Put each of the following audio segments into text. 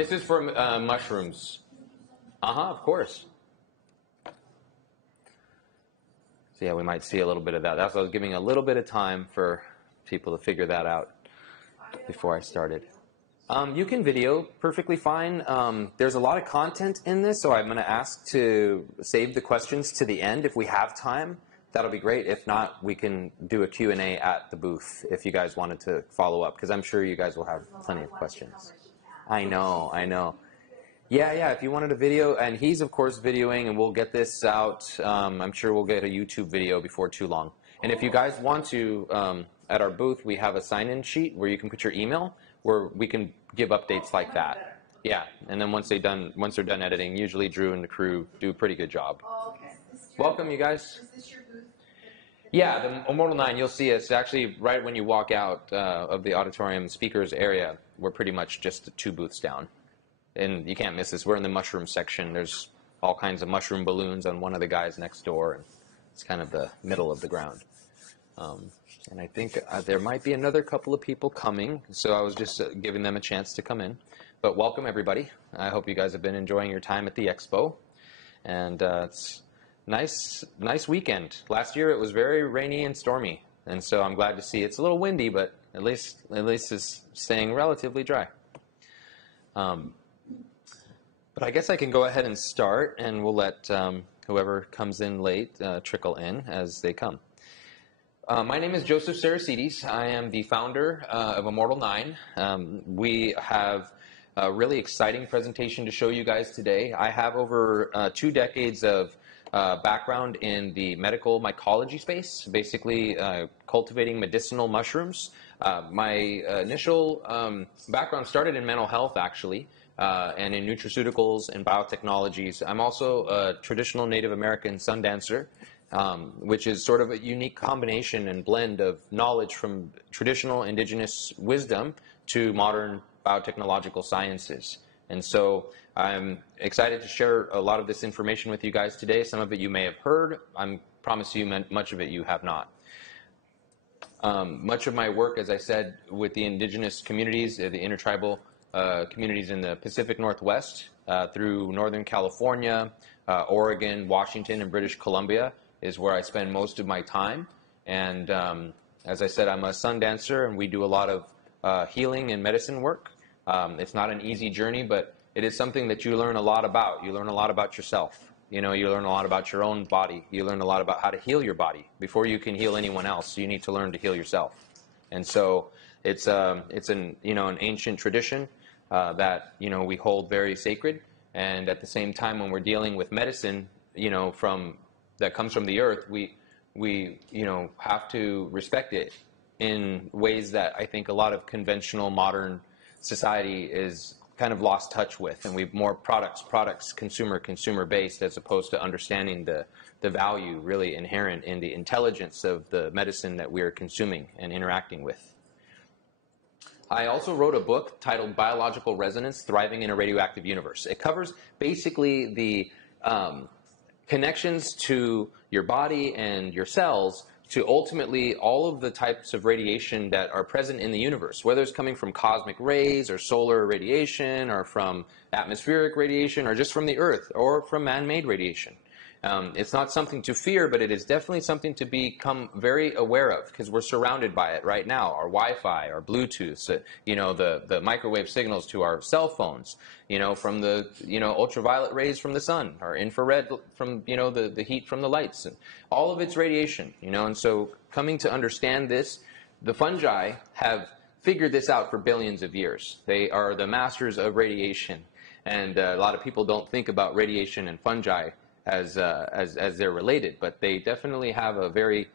This is for mushrooms. Of course. So yeah, we might see a little bit of that. That's why I was giving a little bit of time for people to figure that out before I started. You can video perfectly fine. There's a lot of content in this, so I'm going to ask to save the questions to the end if we have time. That'll be great. If not, we can do a Q&A at the booth if you guys wanted to follow up, because I'm sure you guys will have plenty of questions. I know. Yeah, if you wanted a video, and he's, of course, videoing, and we'll get this out. I'm sure we'll get a YouTube video before too long. And if you guys want to, at our booth, we have a sign-in sheet where you can put your email, where we can give updates like that. Yeah, and then once they're done editing, usually Drew and the crew do a pretty good job. Oh, okay. Welcome, you guys. Is this your booth? Yeah, the Immortal 9, you'll see us actually right when you walk out of the auditorium speakers area. We're pretty much just 2 booths down. And you can't miss this. We're in the mushroom section. There's all kinds of mushroom balloons on one of the guys next door. And it's kind of the middle of the ground. And I think there might be another couple of people coming. So I was just giving them a chance to come in. But welcome, everybody. I hope you guys have been enjoying your time at the Expo. And it's nice weekend. Last year it was very rainy and stormy. And so I'm glad to see it's a little windy, but at least it's staying relatively dry. But I guess I can go ahead and start, and we'll let whoever comes in late trickle in as they come. My name is Joseph Cerecedes. I am the founder of Immortal 9. We have a really exciting presentation to show you guys today. I have over 2 decades of background in the medical mycology space, basically cultivating medicinal mushrooms. My initial background started in mental health, actually. And in nutraceuticals and biotechnologies. I'm also a traditional Native American sun dancer, which is sort of a unique combination and blend of knowledge from traditional indigenous wisdom to modern biotechnological sciences. And so I'm excited to share a lot of this information with you guys today. Some of it you may have heard. I promise you much of it you have not. Much of my work, as I said, with the indigenous communities, the intertribal communities in the Pacific Northwest through Northern California, Oregon, Washington, and British Columbia is where I spend most of my time. And as I said, I'm a sun dancer, and we do a lot of healing and medicine work. It's not an easy journey, but it is something that you learn a lot about. You learn a lot about yourself. You know, you learn a lot about your own body. You learn a lot about how to heal your body. Before you can heal anyone else, you need to learn to heal yourself. And so it's an ancient tradition that we hold very sacred, and at the same time, when we're dealing with medicine, that comes from the earth, we have to respect it in ways that I think a lot of conventional modern society is kind of lost touch with, and we've more products, consumer based, as opposed to understanding the value really inherent in the intelligence of the medicine that we are consuming and interacting with. I also wrote a book titled Biological Resonance, Thriving in a Radioactive Universe. It covers basically the connections to your body and your cells to ultimately all of the types of radiation that are present in the universe, whether it's coming from cosmic rays or solar radiation or from atmospheric radiation or just from the earth or from man-made radiation. It's not something to fear, but it is definitely something to become very aware of, because we're surrounded by it right now. Our Wi-Fi, our Bluetooth, the microwave signals to our cell phones, from the ultraviolet rays from the sun, or infrared from the heat from the lights, and all of its radiation. And so coming to understand this, the fungi have figured this out for billions of years. They are the masters of radiation, and a lot of people don't think about radiation and fungi as they're related, but they definitely have a very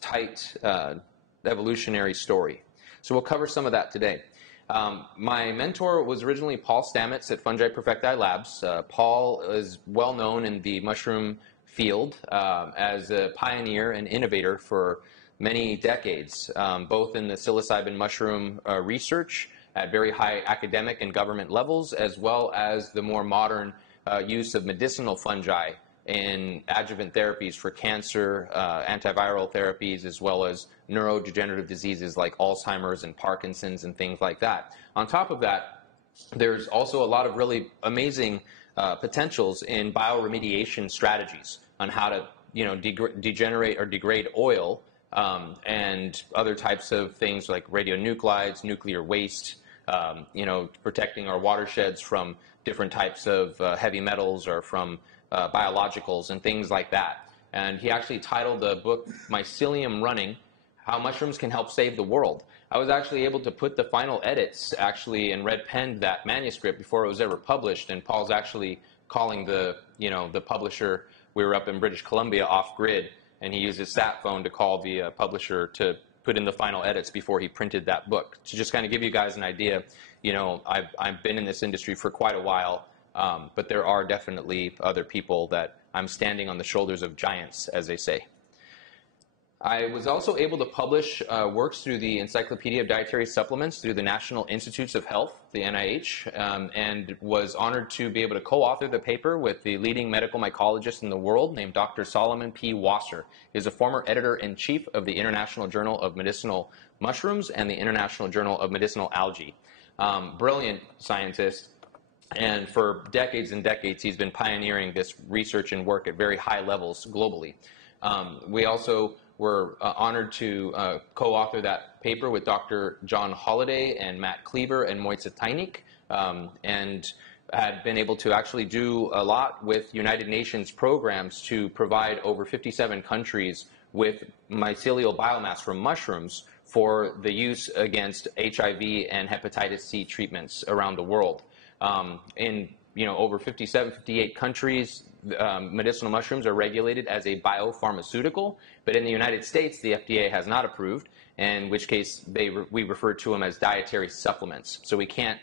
tight evolutionary story. So we'll cover some of that today. My mentor was originally Paul Stamets at Fungi Perfecti Labs. Paul is well known in the mushroom field as a pioneer and innovator for many decades, both in the psilocybin mushroom research at very high academic and government levels, as well as the more modern use of medicinal fungi in adjuvant therapies for cancer, antiviral therapies, as well as neurodegenerative diseases like Alzheimer's and Parkinson's and things like that. On top of that, There's also a lot of really amazing potentials in bioremediation strategies on how to, degenerate or degrade oil, and other types of things like radionuclides, nuclear waste, protecting our watersheds from different types of heavy metals or from biologicals and things like that. And he actually titled the book Mycelium Running: How Mushrooms Can Help Save the World. I was actually able to put the final edits actually and red penned that manuscript before it was ever published. And Paul's actually calling the publisher. We were up in British Columbia off grid, and he used his sat phone to call the publisher to put in the final edits before he printed that book. To just kind of give you guys an idea, I've been in this industry for quite a while, but there are definitely other people that I'm standing on the shoulders of giants, as they say. I was also able to publish works through the Encyclopedia of Dietary Supplements through the National Institutes of Health, the NIH, and was honored to be able to co-author the paper with the leading medical mycologist in the world named Dr. Solomon P. He is a former editor-in-chief of the International Journal of Medicinal Mushrooms and the International Journal of Medicinal Algae. Brilliant scientist, and for decades and decades he's been pioneering this research and work at very high levels globally. We also were honored to co-author that paper with Dr. John Holliday and Matt Cleaver and Moitza Teinik, and had been able to actually do a lot with United Nations programs to provide over 57 countries with mycelial biomass from mushrooms for the use against HIV and hepatitis C treatments around the world. In over 57, 58 countries, medicinal mushrooms are regulated as a biopharmaceutical, but in the United States, the FDA has not approved, in which case we refer to them as dietary supplements. So we can't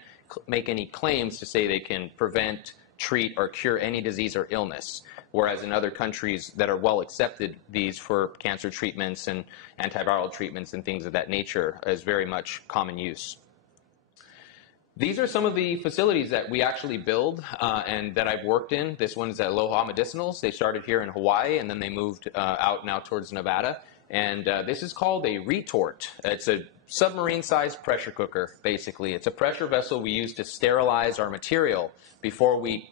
make any claims to say they can prevent, treat, or cure any disease or illness, whereas in other countries that are well accepted, these for cancer treatments and antiviral treatments and things of that nature is very much common use. These are some of the facilities that we actually build and that I've worked in. This one's at Aloha Medicinals. They started here in Hawaii, and then they moved out now towards Nevada. And this is called a retort. It's a submarine-sized pressure cooker, basically. It's a pressure vessel we use to sterilize our material before we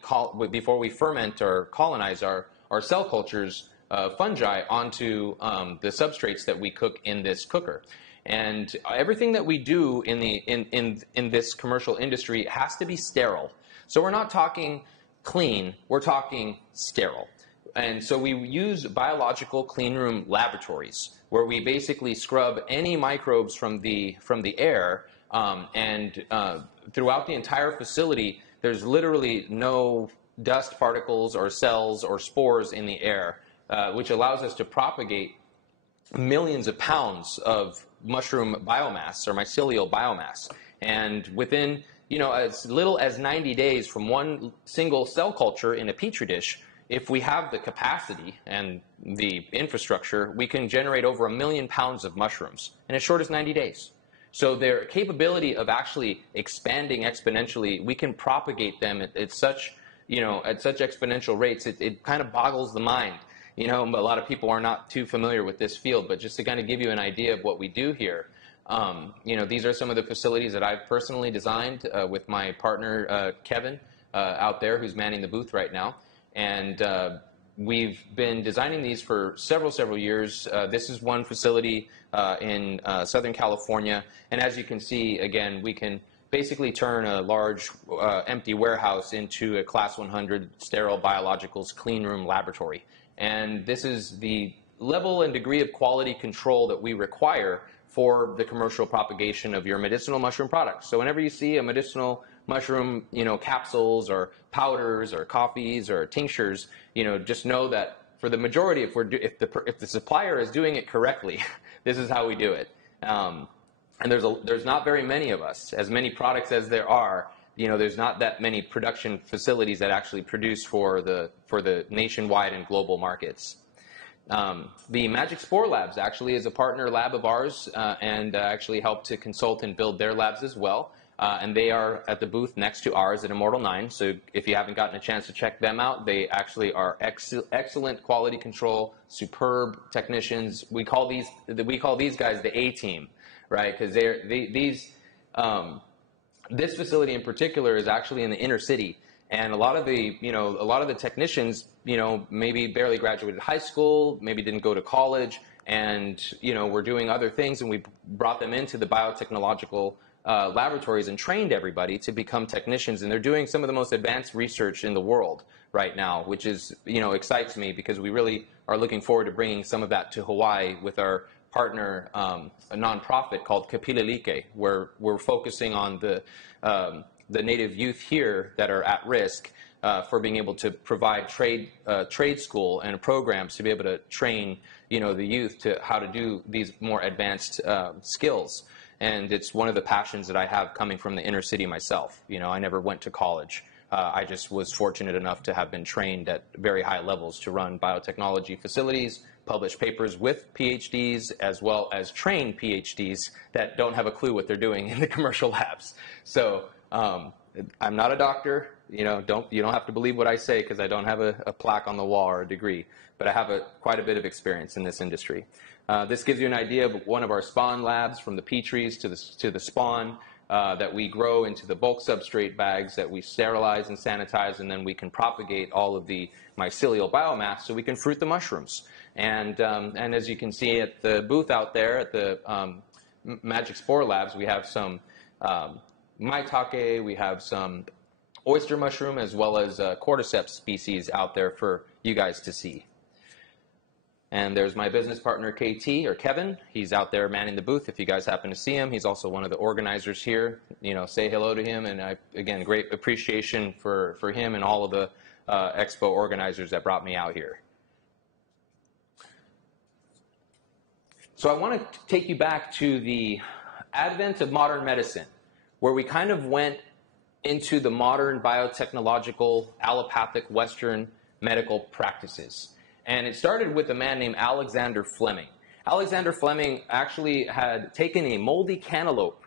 ferment or colonize our cell cultures, fungi, onto the substrates that we cook in this cooker. And everything that we do in this commercial industry has to be sterile. So we're not talking clean, we're talking sterile. And so we use biological cleanroom laboratories where we basically scrub any microbes from the air, and throughout the entire facility, there's literally no dust particles or cells or spores in the air, which allows us to propagate millions of pounds of mushroom biomass or mycelial biomass. And within, as little as 90 days from one single cell culture in a petri dish, if we have the capacity and the infrastructure, we can generate over 1 million pounds of mushrooms in as short as 90 days. So their capability of actually expanding exponentially, we can propagate them at such exponential rates, it kind of boggles the mind. A lot of people are not too familiar with this field, but just to kind of give you an idea of what we do here, these are some of the facilities that I've personally designed with my partner, Kevin, out there, who's manning the booth right now. And we've been designing these for several years. This is one facility in Southern California. And as you can see, again, we can basically turn a large empty warehouse into a Class 100 sterile biologicals clean room laboratory. And this is the level and degree of quality control that we require for the commercial propagation of your medicinal mushroom products. So whenever you see a medicinal mushroom, capsules or powders or coffees or tinctures, just know that for the majority, if the supplier is doing it correctly, this is how we do it. And there's not very many of us. As many products as there are, there's not that many production facilities that actually produce for the nationwide and global markets. The Magic Spore Labs actually is a partner lab of ours, and actually help to consult and build their labs as well. And they are at the booth next to ours at Immortal 9. So if you haven't gotten a chance to check them out, they actually are excellent quality control, superb technicians. We call these guys the A-team, right? Because this facility in particular is actually in the inner city. And a lot of the technicians, maybe barely graduated high school, maybe didn't go to college, and, were doing other things. And we brought them into the biotechnological laboratories and trained everybody to become technicians. And they're doing some of the most advanced research in the world right now, which is, excites me, because we really are looking forward to bringing some of that to Hawaii with our partner, a nonprofit called Kapililike, where we're focusing on the native youth here that are at risk, for being able to provide trade school and programs to be able to train the youth to how to do these more advanced skills. And it's one of the passions that I have coming from the inner city myself. I never went to college. I just was fortunate enough to have been trained at very high levels to run biotechnology facilities, publish papers with PhDs, as well as train PhDs that don't have a clue what they're doing in the commercial labs. So I'm not a doctor. You don't have to believe what I say, because I don't have a plaque on the wall or a degree, but I have quite a bit of experience in this industry. This gives you an idea of one of our spawn labs, from the petries to the spawn that we grow into the bulk substrate bags that we sterilize and sanitize, and then we can propagate all of the mycelial biomass so we can fruit the mushrooms. And as you can see at the booth out there at the Magic Spore Labs, we have some maitake, we have some oyster mushroom, as well as cordyceps species out there for you guys to see. And there's my business partner, KT, or Kevin. He's out there manning the booth if you guys happen to see him. He's also one of the organizers here. Say hello to him. And again, great appreciation for him and all of the Expo organizers that brought me out here. So I want to take you back to the advent of modern medicine, where we kind of went into the modern biotechnological, allopathic, Western medical practices. And it started with a man named Alexander Fleming. Alexander Fleming actually had taken a moldy cantaloupe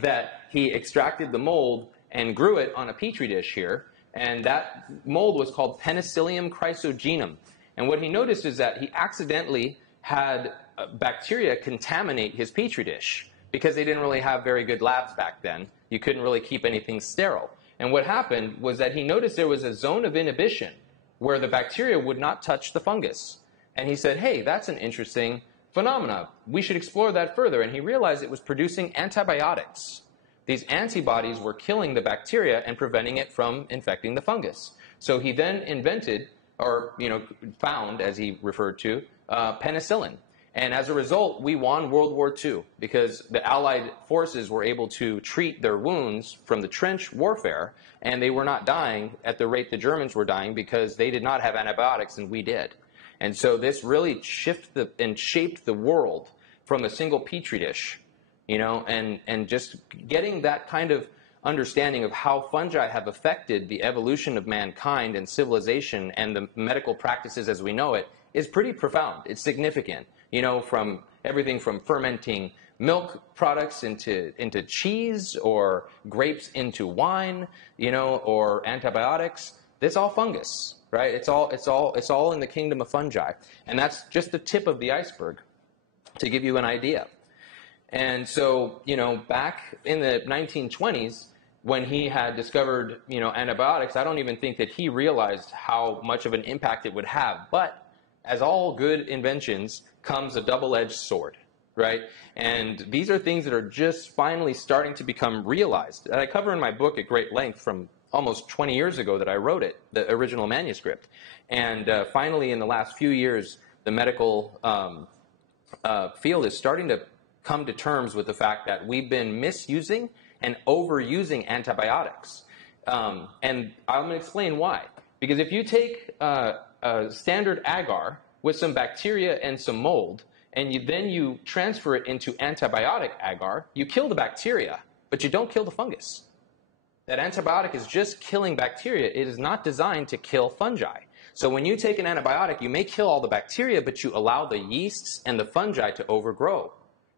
that he extracted the mold and grew it on a petri dish here. And that mold was called Penicillium chrysogenum. And what he noticed is that he accidentally had bacteria contaminate his petri dish, because they didn't really have very good labs back then. You couldn't really keep anything sterile. And what happened was that he noticed there was a zone of inhibition where the bacteria would not touch the fungus. And he said, hey, that's an interesting phenomenon. We should explore that further. And he realized it was producing antibiotics. These antibodies were killing the bacteria and preventing it from infecting the fungus. So he then invented, or found, as he referred to, penicillin. And as a result, we won World War II, because the Allied forces were able to treat their wounds from the trench warfare, and they were not dying at the rate the Germans were dying, because they did not have antibiotics and we did. And so this really shifted and shaped the world from a single petri dish, and just getting that kind of understanding of how fungi have affected the evolution of mankind and civilization and the medical practices as we know it is pretty profound. It's significant. From everything from fermenting milk products into cheese, or grapes into wine, or antibiotics. It's all fungus, right? It's all in the kingdom of fungi. And that's just the tip of the iceberg, to give you an idea. And so, back in the 1920s, when he had discovered, antibiotics, I don't even think that he realized how much of an impact it would have. But as all good inventions, comes a double-edged sword, right? And these are things that are just finally starting to become realized. And I cover in my book at great length from almost 20 years ago that I wrote it, the original manuscript. And finally, in the last few years, the medical field is starting to come to terms with the fact that we've been misusing and overusing antibiotics. And I'm going to explain why. Because if you take a standard agar with some bacteria and some mold, and then you transfer it into antibiotic agar, you kill the bacteria, but you don't kill the fungus. That antibiotic is just killing bacteria. It is not designed to kill fungi. So when you take an antibiotic, you may kill all the bacteria, but you allow the yeasts and the fungi to overgrow.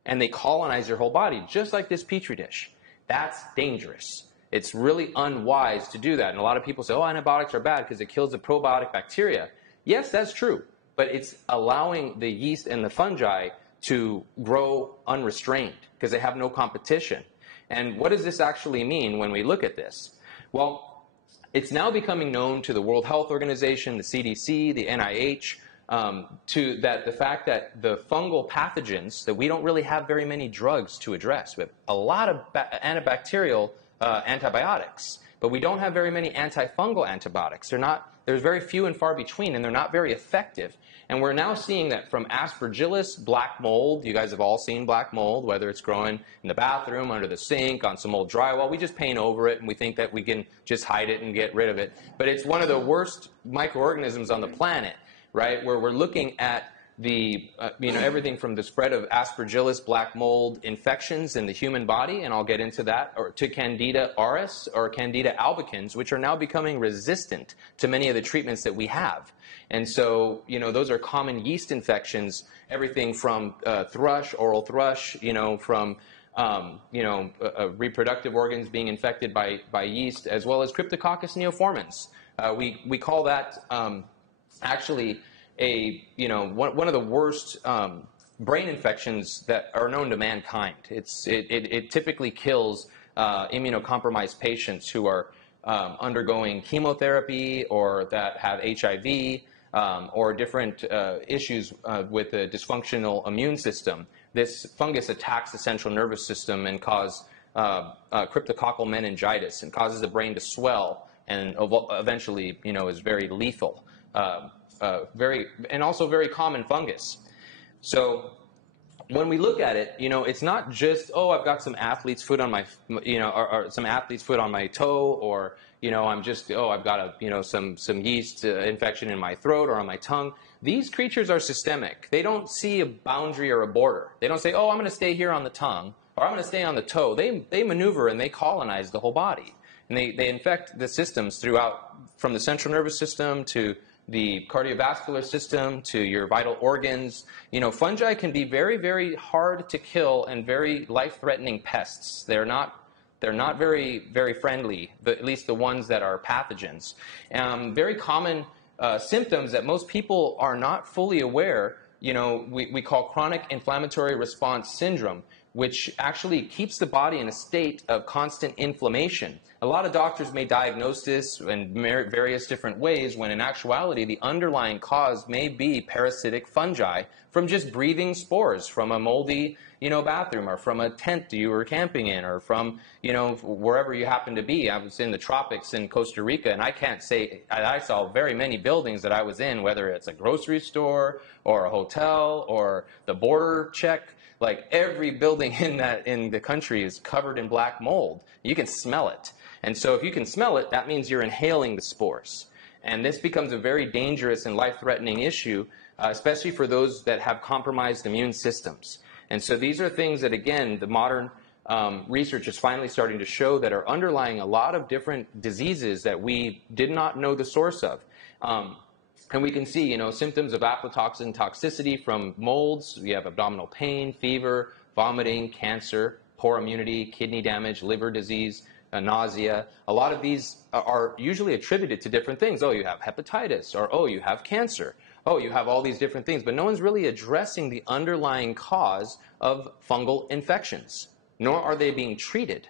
And they colonize your whole body, just like this petri dish. That's dangerous. It's really unwise to do that. And a lot of people say, oh, antibiotics are bad because it kills the probiotic bacteria. Yes, that's true. But it's allowing the yeast and the fungi to grow unrestrained, because they have no competition. And what does this actually mean when we look at this? Well, it's now becoming known to the World Health Organization, the CDC, the NIH, the fact that the fungal pathogens, that we don't really have very many drugs to address. We have a lot of antibacterial antibiotics, but we don't have very many antifungal antibiotics. There's very few and far between, and they're not very effective. And we're now seeing that from Aspergillus, black mold. You guys have all seen black mold, whether it's growing in the bathroom, under the sink, on some old drywall. We just paint over it, and we think that we can just hide it and get rid of it. But it's one of the worst microorganisms on the planet, right, where we're looking at the, everything from the spread of Aspergillus black mold infections in the human body, and I'll get into that, or to Candida auris or Candida albicans, which are now becoming resistant to many of the treatments that we have. And so, those are common yeast infections, everything from thrush, oral thrush, from reproductive organs being infected by yeast, as well as Cryptococcus neoformans. We call that actually one of the worst brain infections that are known to mankind. It typically kills immunocompromised patients who are undergoing chemotherapy or that have HIV or different issues with a dysfunctional immune system. This fungus attacks the central nervous system and causes cryptococcal meningitis and causes the brain to swell and eventually, is very lethal. And also very common fungus. So when we look at it, it's not just, I've got some athlete's foot on my, or some athlete's foot on my toe, or, I've got some yeast infection in my throat or on my tongue. These creatures are systemic. They don't see a boundary or a border. They don't say, I'm going to stay here on the tongue, or I'm going to stay on the toe. They maneuver and they colonize the whole body. And they infect the systems throughout, from the central nervous system to the cardiovascular system to your vital organs. Fungi can be very, very hard to kill and very life-threatening pests. They're not very, very friendly, at least the ones that are pathogens. Very common symptoms that most people are not fully aware, we call chronic inflammatory response syndrome, which actually keeps the body in a state of constant inflammation. A lot of doctors may diagnose this in various different ways, when in actuality the underlying cause may be parasitic fungi from just breathing spores from a moldy, bathroom, or from a tent that you were camping in, or from, wherever you happen to be. I was in the tropics in Costa Rica, and I can't say I saw very many buildings that I was in, whether it's a grocery store or a hotel or the border check. Like every building in the country is covered in black mold. You can smell it. And so if you can smell it, that means you're inhaling the spores. And this becomes a very dangerous and life-threatening issue, especially for those that have compromised immune systems. And so these are things that, again, the modern research is finally starting to show that are underlying a lot of different diseases that we did not know the source of. And we can see, symptoms of aflatoxin toxicity from molds. We have abdominal pain, fever, vomiting, cancer, poor immunity, kidney damage, liver disease, nausea. A lot of these are usually attributed to different things. You have hepatitis, or you have cancer. You have all these different things. But no one's really addressing the underlying cause of fungal infections, nor are they being treated.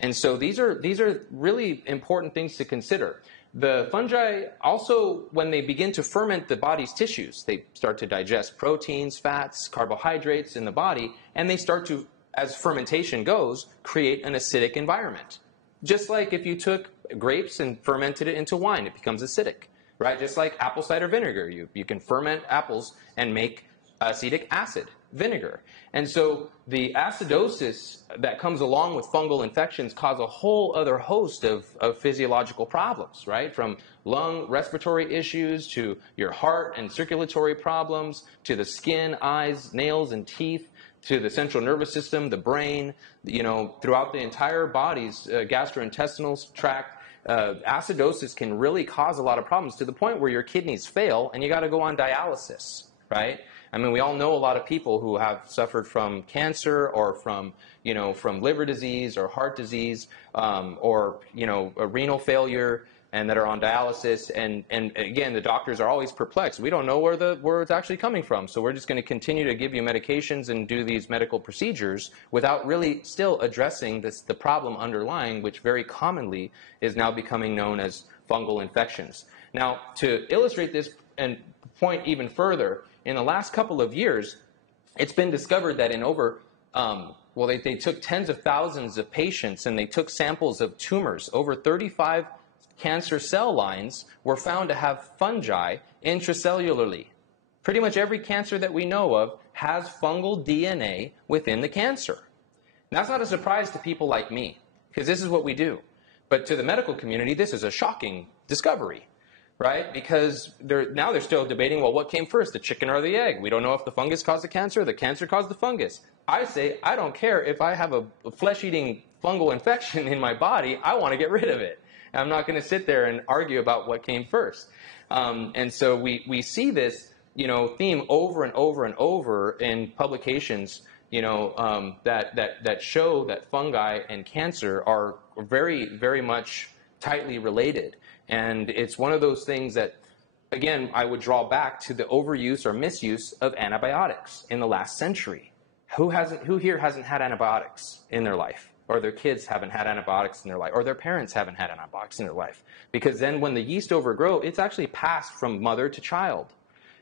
And so these are really important things to consider. The fungi also, when they begin to ferment the body's tissues, they start to digest proteins, fats, carbohydrates in the body, and they start to, as fermentation goes, create an acidic environment. Just like if you took grapes and fermented it into wine, it becomes acidic, right? Just like apple cider vinegar. You can ferment apples and make acetic acid vinegar. And so the acidosis that comes along with fungal infections cause a whole other host of physiological problems, right? From lung respiratory issues to your heart and circulatory problems to the skin, eyes, nails, and teeth, to the central nervous system, the brain, throughout the entire body's gastrointestinal tract. Acidosis can really cause a lot of problems, to the point where your kidneys fail and you got to go on dialysis, right? I mean, we all know a lot of people who have suffered from cancer, or from liver disease or heart disease, or a renal failure. and that are on dialysis. And again, the doctors are always perplexed. We don't know where it's actually coming from. So we're just going to continue to give you medications and do these medical procedures without really still addressing the problem underlying, which very commonly is now becoming known as fungal infections. Now, to illustrate this and point even further, in the last couple of years, it's been discovered that in over, they took tens of thousands of patients and they took samples of tumors. Over 35 cancer cell lines were found to have fungi intracellularly. Pretty much every cancer that we know of has fungal DNA within the cancer. And that's not a surprise to people like me, because this is what we do. But to the medical community, this is a shocking discovery, right? Because now they're still debating, well, what came first, the chicken or the egg? We don't know if the fungus caused the cancer or the cancer caused the fungus. I say, I don't care if I have a flesh-eating fungal infection in my body, I want to get rid of it. I'm not going to sit there and argue about what came first. And so we see this, theme over and over and over in publications, that show that fungi and cancer are very, very much tightly related. And it's one of those things that, again, I would draw back to the overuse or misuse of antibiotics in the last century. Who here hasn't had antibiotics in their life? Or their kids haven't had antibiotics in their life? Or their parents haven't had antibiotics in their life? Because then when the yeast overgrow, it's actually passed from mother to child.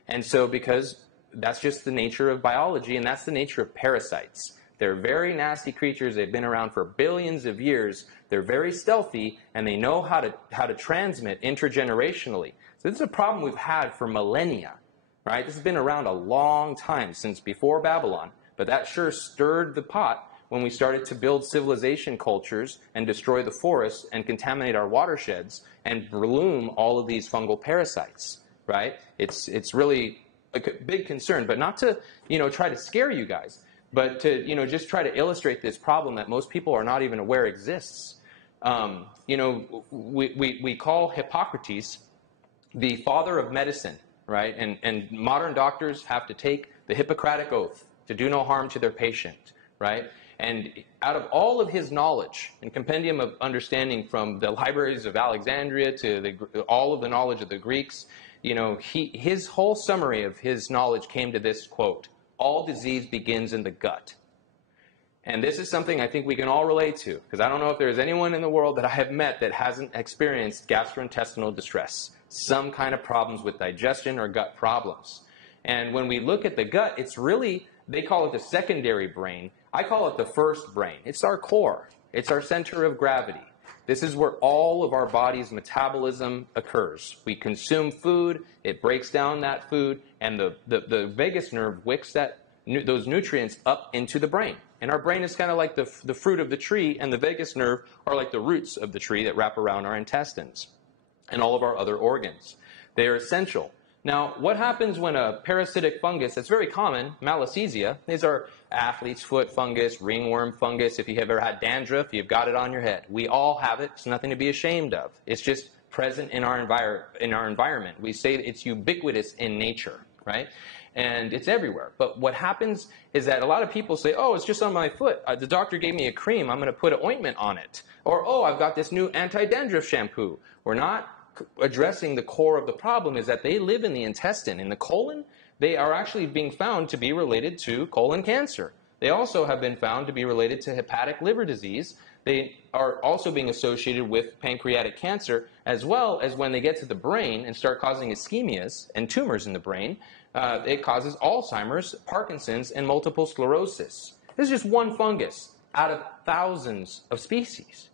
And so because that's just the nature of biology, and that's the nature of parasites. They're very nasty creatures. They've been around for billions of years. They're very stealthy, and they know how to transmit intergenerationally. So this is a problem we've had for millennia, right? This has been around a long time, since before Babylon, but that sure stirred the pot when we started to build civilization cultures and destroy the forests and contaminate our watersheds and bloom all of these fungal parasites, right? It's really a big concern, but not to, try to scare you guys, but to, just try to illustrate this problem that most people are not even aware exists. We call Hippocrates the father of medicine, right? And modern doctors have to take the Hippocratic Oath to do no harm to their patient, right? And out of all of his knowledge and compendium of understanding from the libraries of Alexandria to all of the knowledge of the Greeks, his whole summary of his knowledge came to this quote: all disease begins in the gut. And this is something I think we can all relate to, because I don't know if there's anyone in the world that I have met that hasn't experienced gastrointestinal distress, some kind of problems with digestion or gut problems. And when we look at the gut, it's really, they call it the secondary brain. I call it the first brain. It's our core. It's our center of gravity. This is where all of our body's metabolism occurs. We consume food, it breaks down that food, and the vagus nerve wicks those nutrients up into the brain. And our brain is kind of like the fruit of the tree, and the vagus nerve are like the roots of the tree that wrap around our intestines and all of our other organs. They are essential. Now, what happens when a parasitic fungus, that's very common, Malassezia, these are athlete's foot fungus, ringworm fungus. If you have ever had dandruff, you've got it on your head. We all have it. It's nothing to be ashamed of. It's just present in our environment. We say it's ubiquitous in nature, right? And it's everywhere. But what happens is that a lot of people say, oh, it's just on my foot. The doctor gave me a cream. I'm going to put an ointment on it. Or, oh, I've got this new anti-dandruff shampoo. We're not addressing the core of the problem, is that they live in the intestine. In the colon, they are actually being found to be related to colon cancer. They also have been found to be related to hepatic liver disease. They are also being associated with pancreatic cancer, as well as when they get to the brain and start causing ischemias and tumors in the brain, it causes Alzheimer's, Parkinson's, and multiple sclerosis. This is just one fungus out of thousands of species,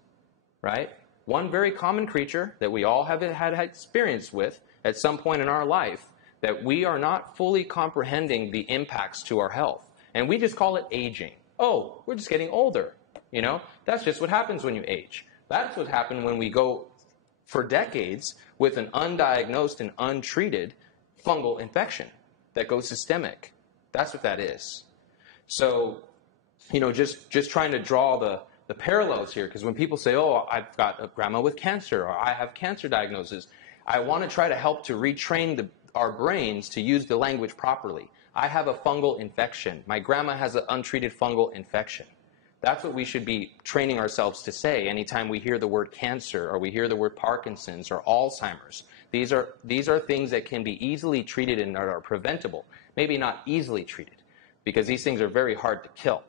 right? One very common creature that we all have had experience with at some point in our life, that we are not fully comprehending the impacts to our health. And we just call it aging. Oh, we're just getting older. That's just what happens when you age. That's what happened when we go for decades with an undiagnosed and untreated fungal infection that goes systemic. That's what that is. So, just trying to draw the parallels here, because when people say, oh, I've got a grandma with cancer, or I have cancer diagnosis, I want to try to help to retrain our brains to use the language properly. I have a fungal infection. My grandma has an untreated fungal infection. That's what we should be training ourselves to say anytime we hear the word cancer, or we hear the word Parkinson's or Alzheimer's. These are things that can be easily treated and are preventable. Maybe not easily treated, because these things are very hard to kill.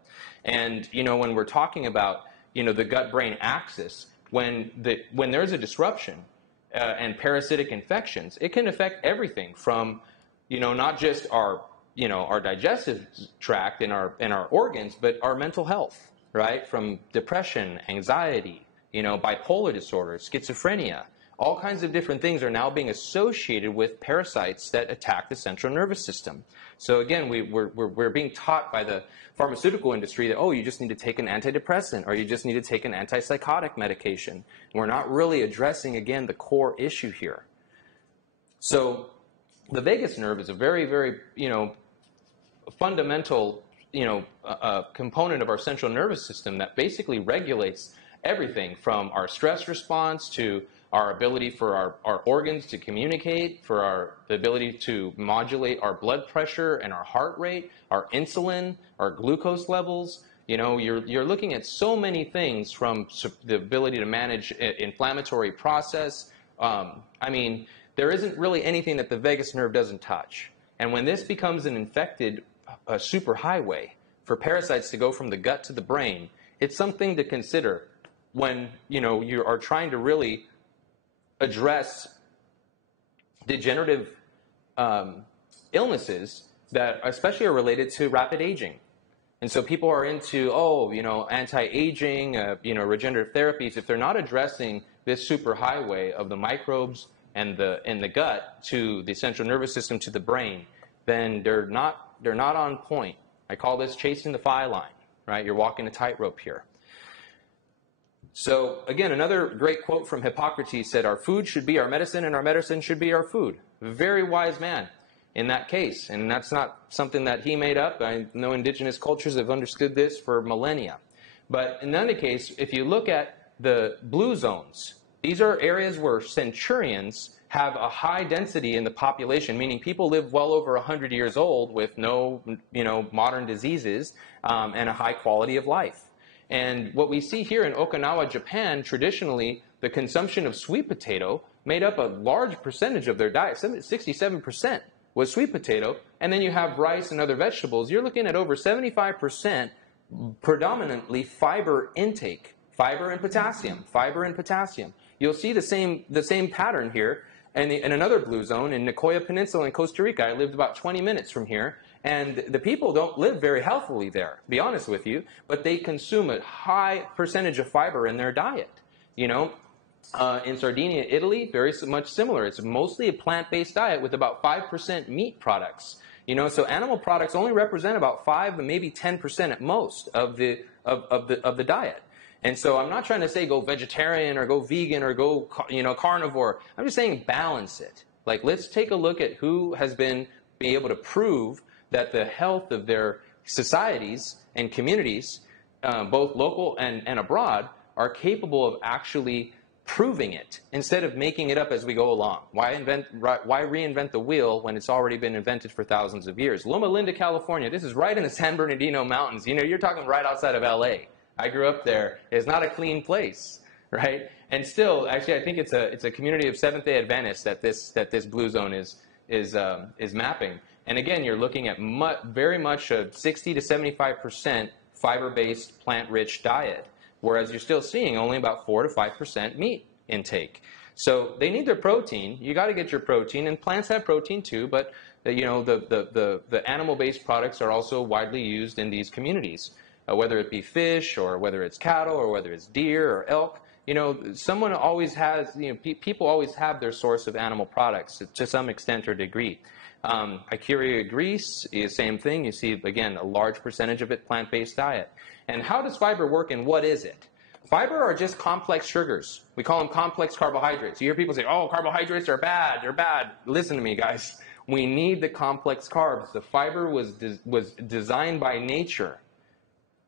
And when we're talking about the gut-brain axis, when there's a disruption and parasitic infections, it can affect everything from not just our digestive tract and our organs, but our mental health, right? From depression, anxiety, bipolar disorder, schizophrenia. All kinds of different things are now being associated with parasites that attack the central nervous system. So again, we're being taught by the pharmaceutical industry that, oh, you just need to take an antidepressant, or you just need to take an antipsychotic medication. And we're not really addressing, again, the core issue here. So the vagus nerve is a very, very, fundamental, component of our central nervous system that basically regulates everything from our stress response to our ability for our organs to communicate, for the ability to modulate our blood pressure and our heart rate, our insulin, our glucose levels. You're looking at so many things, from the ability to manage inflammatory process. There isn't really anything that the vagus nerve doesn't touch. And when this becomes an infected superhighway for parasites to go from the gut to the brain, it's something to consider when you are trying to really address degenerative illnesses that especially are related to rapid aging. And so people are into, anti-aging, regenerative therapies. If they're not addressing this superhighway of the microbes and the gut to the central nervous system to the brain, then they're not on point. I call this chasing the fly line, right? You're walking a tightrope here. So again, another great quote from Hippocrates said, "Our food should be our medicine, and our medicine should be our food." Very wise man in that case, and that's not something that he made up. I know indigenous cultures have understood this for millennia. But in any case, if you look at the blue zones, these are areas where centurions have a high density in the population, meaning people live well over 100 years old with no modern diseases and a high quality of life. And what we see here in Okinawa, Japan, traditionally, the consumption of sweet potato made up a large percentage of their diet. 67% was sweet potato. And then you have rice and other vegetables. You're looking at over 75% predominantly fiber intake. Fiber and potassium. Fiber and potassium. You'll see the same pattern here. And in another blue zone, in Nicoya Peninsula in Costa Rica, I lived about 20 minutes from here. And the people don't live very healthily there, to be honest with you, but they consume a high percentage of fiber in their diet. In Sardinia, Italy, very much similar. It's mostly a plant-based diet with about 5% meat products. So animal products only represent about 5 and maybe 10% at most of the diet. And so I'm not trying to say go vegetarian or go vegan or go carnivore. I'm just saying balance it. Like, let's take a look at who has been able to prove that the health of their societies and communities, both local and abroad, are capable of actually proving it instead of making it up as we go along. Why reinvent the wheel when it's already been invented for thousands of years? Loma Linda, California. This is right in the San Bernardino Mountains. You're talking right outside of LA. I grew up there. It's not a clean place, right? And still, actually, I think it's a community of Seventh-day Adventists that this blue zone is mapping. And again, you're looking at very much a 60 to 75% fiber-based, plant-rich diet, whereas you're still seeing only about 4 to 5% meat intake. So they need their protein. You got to get your protein, and plants have protein too. But the animal-based products are also widely used in these communities, whether it be fish or whether it's cattle or whether it's deer or elk. Someone always has. People always have their source of animal products to some extent or degree. Icaria Greece is the same thing. You see, again, a large percentage of it plant-based diet. And how does fiber work, and what is it? Fiber are just complex sugars. We call them complex carbohydrates. You hear people say, oh, carbohydrates are bad. They're bad. Listen to me, guys. We need the complex carbs. The fiber was designed by nature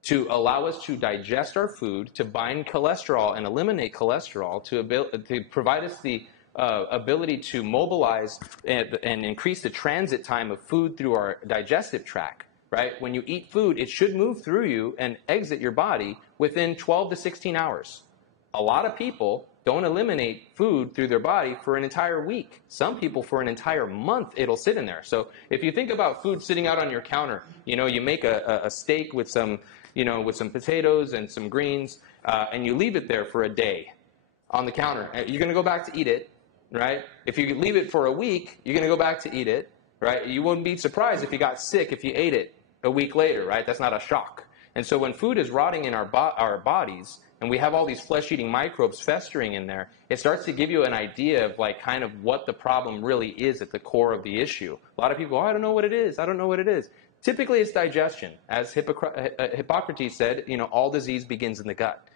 to allow us to digest our food, to bind cholesterol and eliminate cholesterol, to provide us the ability to mobilize and increase the transit time of food through our digestive tract. right? When you eat food, it should move through you and exit your body within 12 to 16 hours. A lot of people don't eliminate food through their body for an entire week. Some people for an entire month, it'll sit in there. So if you think about food sitting out on your counter, you make a steak with some, with some potatoes and some greens, and you leave it there for a day on the counter. You're going to go back to eat it, right? If you leave it for a week, you're going to go back to eat it, right? You wouldn't be surprised if you got sick if you ate it a week later, right? That's not a shock. And so when food is rotting in our bodies, and we have all these flesh-eating microbes festering in there, it starts to give you an idea of like kind of what the problem really is at the core of the issue. A lot of people, I don't know what it is. I don't know what it is. Typically, it's digestion. As Hippocrates said, all disease begins in the gut.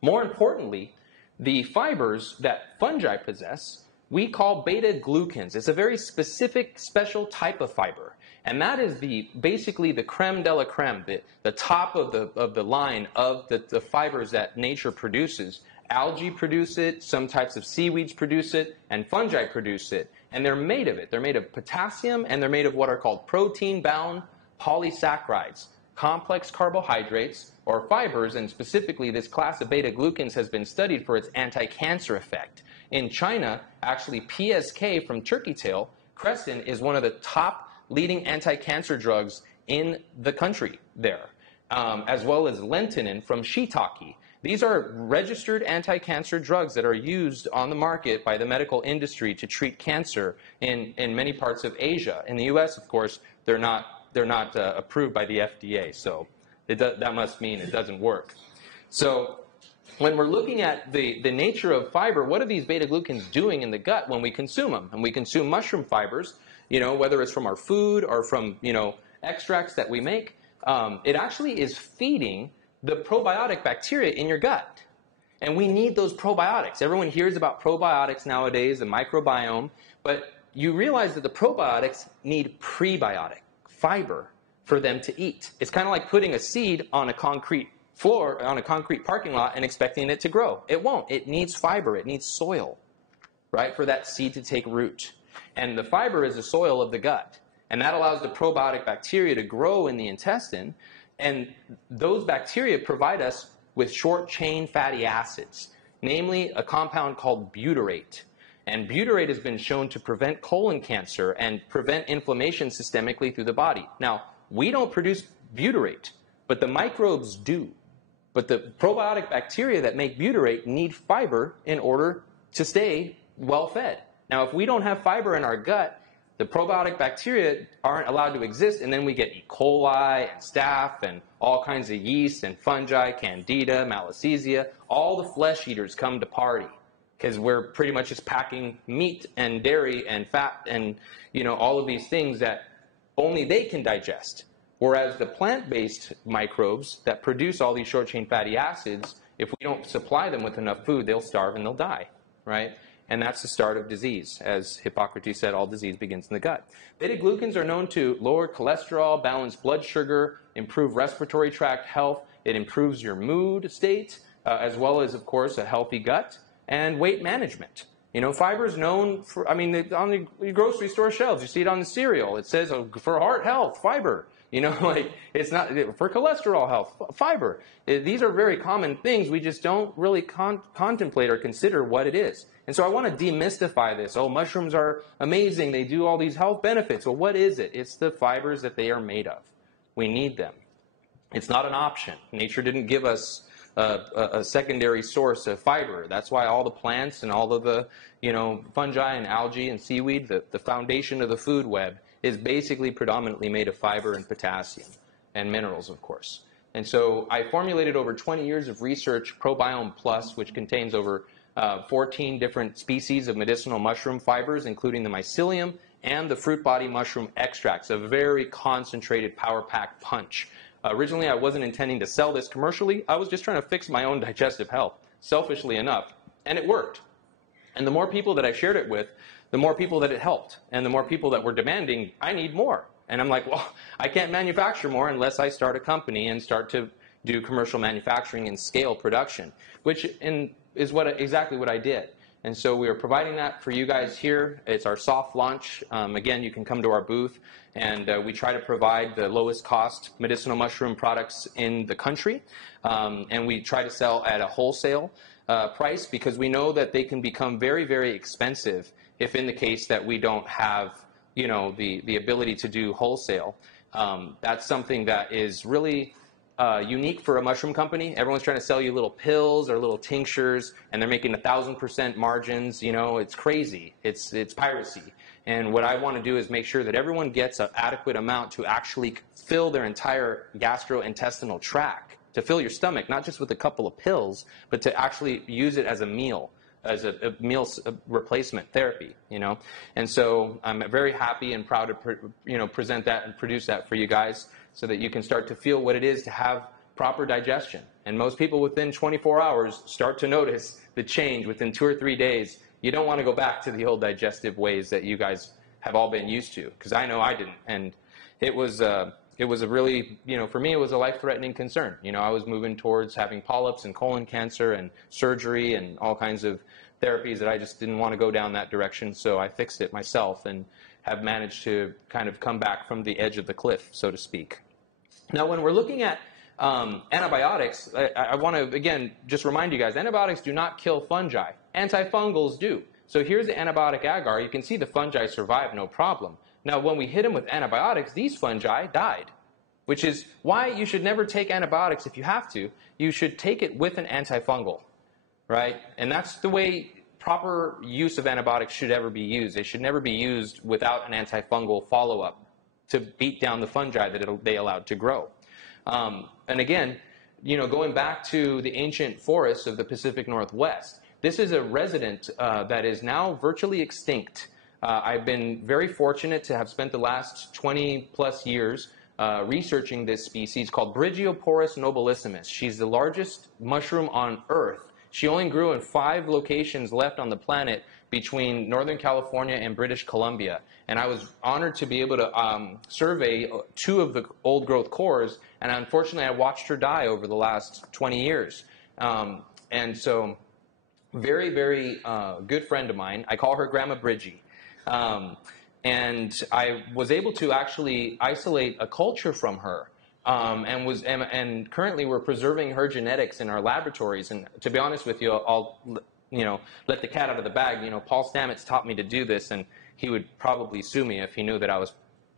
More importantly, the fibers that fungi possess, we call beta-glucans. It's a very specific, special type of fiber. And that is basically the creme de la creme, the top of the line of the fibers that nature produces. Algae produce it, some types of seaweeds produce it, and fungi produce it. And they're made of it. They're made of potassium, and they're made of what are called protein-bound polysaccharides, complex carbohydrates, or fibers, and specifically this class of beta-glucans has been studied for its anti-cancer effect. In China, actually PSK from turkey tail, crestin, is one of the top leading anti-cancer drugs in the country there, as well as lentinin from shiitake. These are registered anti-cancer drugs that are used on the market by the medical industry to treat cancer in many parts of Asia. In the U.S., of course, they're not approved by the FDA, so that must mean it doesn't work. So when we're looking at the nature of fiber, what are these beta-glucans doing in the gut when we consume them? And we consume mushroom fibers, whether it's from our food or from, extracts that we make, it actually is feeding the probiotic bacteria in your gut. And we need those probiotics. Everyone hears about probiotics nowadays, the microbiome, but you realize that the probiotics need prebiotic fiber for them to eat. It's kind of like putting a seed on a concrete floor, on a concrete parking lot, and expecting it to grow. It won't. It needs fiber. It needs soil, right, for that seed to take root. And the fiber is the soil of the gut. And that allows the probiotic bacteria to grow in the intestine. And those bacteria provide us with short-chain fatty acids, namely a compound called butyrate. And butyrate has been shown to prevent colon cancer and prevent inflammation systemically through the body. Now, we don't produce butyrate, but the microbes do. But the probiotic bacteria that make butyrate need fiber in order to stay well-fed. Now, if we don't have fiber in our gut, the probiotic bacteria aren't allowed to exist, and then we get E. coli and staph and all kinds of yeast and fungi, candida, malassezia. All the flesh eaters come to party because we're pretty much just packing meat and dairy and fat and, all of these things that only they can digest. Whereas the plant-based microbes that produce all these short-chain fatty acids, if we don't supply them with enough food, they'll starve and they'll die, right? And that's the start of disease. As Hippocrates said, all disease begins in the gut. Beta-glucans are known to lower cholesterol, balance blood sugar, improve respiratory tract health. It improves your mood state, as well as, of course, a healthy gut and weight management. Fiber is known for, on the grocery store shelves, you see it on the cereal. It says, for heart health, fiber. It's not for cholesterol health, fiber. These are very common things. We just don't really contemplate or consider what it is. And so I want to demystify this. Oh, mushrooms are amazing. They do all these health benefits. Well, what is it? It's the fibers that they are made of. We need them. It's not an option. Nature didn't give us a secondary source of fiber. That's why all the plants and all of the, fungi and algae and seaweed, the foundation of the food web, is basically predominantly made of fiber and potassium and minerals, of course. And so I formulated over 20 years of research, Probiome Plus, which contains over 14 different species of medicinal mushroom fibers, including the mycelium and the fruit body mushroom extracts, a very concentrated power-packed punch. Originally, I wasn't intending to sell this commercially. I was just trying to fix my own digestive health, selfishly enough, and it worked. And the more people that I shared it with, the more people that it helped, and the more people that were demanding, I need more. And I'm like, well, I can't manufacture more unless I start a company and start to do commercial manufacturing and scale production, which is exactly what I did. And so we are providing that for you guys here. It's our soft launch. Again, you can come to our booth, and we try to provide the lowest cost medicinal mushroom products in the country. And we try to sell at a wholesale price, because we know that they can become very, very expensive if in the case that we don't have, you know, the ability to do wholesale. That's something that is really unique for a mushroom company. Everyone's trying to sell you little pills or little tinctures, and they're making 1,000% margins. You know, it's crazy. It's piracy. And what I want to do is make sure that everyone gets an adequate amount to actually fill their entire gastrointestinal tract, to fill your stomach, not just with a couple of pills, but to actually use it as a meal, as a meal replacement therapy, you know. And so I'm very happy and proud to present that and produce that for you guys, so that you can start to feel what it is to have proper digestion. And most people within 24 hours start to notice the change within 2 or 3 days. You don't want to go back to the old digestive ways that you guys have all been used to, because I know I didn't. And it was a really, you know, for me, it was a life-threatening concern. You know, I was moving towards having polyps and colon cancer and surgery and all kinds of therapies that I just didn't want to go down that direction. So I fixed it myself and have managed to kind of come back from the edge of the cliff, so to speak. Now, when we're looking at antibiotics, I want to, again, just remind you guys, antibiotics do not kill fungi. Antifungals do. So here's the antibiotic agar. You can see the fungi survive no problem. Now, when we hit them with antibiotics, these fungi died, which is why you should never take antibiotics if you have to. You should take it with an antifungal, right? And that's the way proper use of antibiotics should ever be used. They should never be used without an antifungal follow-up to beat down the fungi that they allowed to grow. And again, you know, going back to the ancient forests of the Pacific Northwest, this is a resident that is now virtually extinct. I've been very fortunate to have spent the last 20 plus years researching this species called Brygioporus nobilissimus. She's the largest mushroom on Earth. She only grew in 5 locations left on the planet between Northern California and British Columbia. And I was honored to be able to survey 2 of the old growth cores, and unfortunately I watched her die over the last 20 years. And so, very, very good friend of mine, I call her Grandma Bridgie. And I was able to actually isolate a culture from her. And currently we're preserving her genetics in our laboratories. And to be honest with you, I'll let the cat out of the bag. You know, Paul Stamets taught me to do this, and he would probably sue me if he knew that I was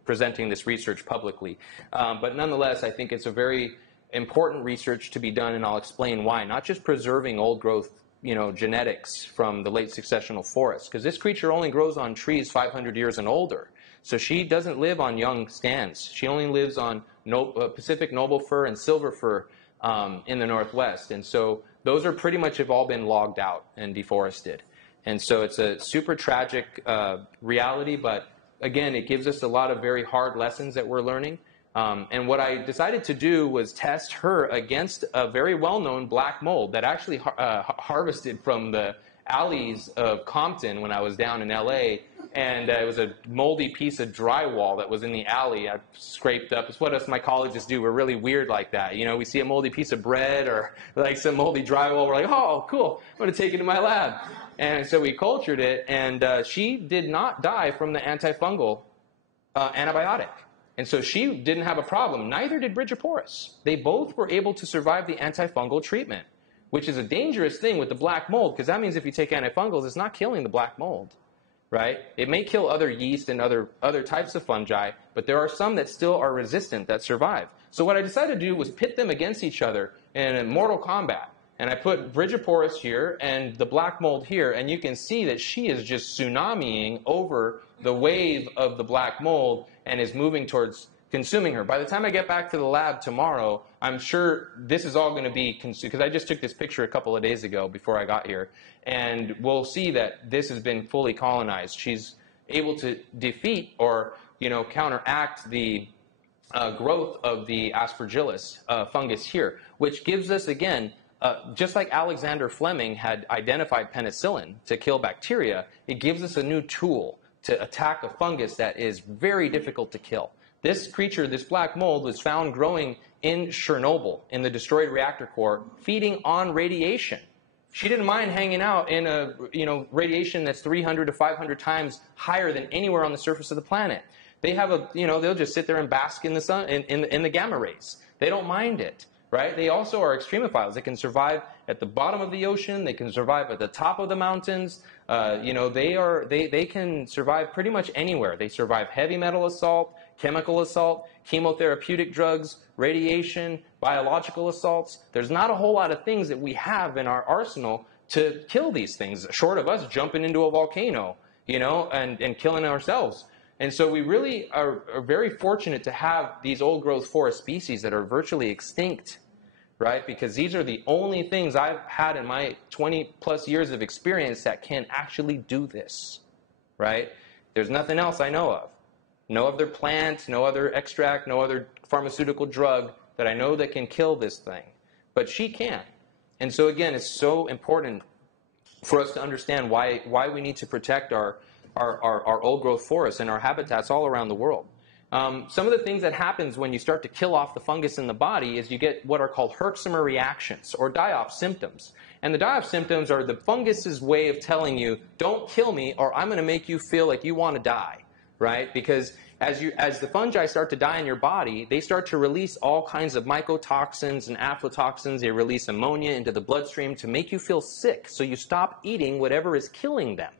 presenting this research publicly. But nonetheless, I think it's a very important research to be done, and I'll explain why. Not just preserving old growth, you know, genetics from the late successional forest, because this creature only grows on trees 500 years and older. So she doesn't live on young stands. She only lives on Pacific noble fir and silver fir in the Northwest. And so those are pretty much have all been logged out and deforested. And so it's a super tragic reality, but again, it gives us a lot of very hard lessons that we're learning. And what I decided to do was test her against a very well-known black mold that actually harvested from the alleys of Compton when I was down in LA. And it was a moldy piece of drywall that was in the alley. I scraped up. It's what us mycologists do. We're really weird like that. You know, we see a moldy piece of bread or like some moldy drywall. We're like, oh, cool. I'm going to take it to my lab. And so we cultured it, and she did not die from the antifungal antibiotic. And so she didn't have a problem. Neither did Brygioporus. They both were able to survive the antifungal treatment, which is a dangerous thing with the black mold, because that means if you take antifungals, it's not killing the black mold, right? It may kill other yeast and other types of fungi, but there are some that still are resistant that survive. So what I decided to do was pit them against each other in a mortal combat. And I put Brygioporus here and the black mold here, and you can see that she is just tsunamiing over the wave of the black mold and is moving towards consuming her. By the time I get back to the lab tomorrow, I'm sure this is all going to be consumed, because I just took this picture a couple of days ago before I got here, and we'll see that this has been fully colonized. She's able to defeat or, you know, counteract the growth of the Aspergillus fungus here, which gives us, again, just like Alexander Fleming had identified penicillin to kill bacteria, it gives us a new tool to attack a fungus that is very difficult to kill. This creature, this black mold, was found growing in Chernobyl, in the destroyed reactor core, feeding on radiation. She didn't mind hanging out in a radiation that's 300 to 500 times higher than anywhere on the surface of the planet. They have they'll just sit there and bask in the sun in the gamma rays. They don't mind it, right? They also are extremophiles. They can survive at the bottom of the ocean. They can survive at the top of the mountains. They can survive pretty much anywhere. They survive heavy metal assault, chemical assault, chemotherapeutic drugs, radiation, biological assaults. There's not a whole lot of things that we have in our arsenal to kill these things, short of us jumping into a volcano, and killing ourselves. And so we really are very fortunate to have these old-growth forest species that are virtually extinct, right? Because these are the only things I've had in my 20-plus years of experience that can actually do this, right? There's nothing else I know of. No other plant, no other extract, no other pharmaceutical drug that I know that can kill this thing. But she can. And so, again, it's so important for us to understand why we need to protect our old-growth forests and our habitats all around the world. Some of the things that happens when you start to kill off the fungus in the body is you get what are called Herxheimer reactions or die-off symptoms. And the die-off symptoms are the fungus's way of telling you, don't kill me or I'm going to make you feel like you want to die, right? Because as the fungi start to die in your body, they start to release all kinds of mycotoxins and aflatoxins. They release ammonia into the bloodstream to make you feel sick. So you stop eating whatever is killing them.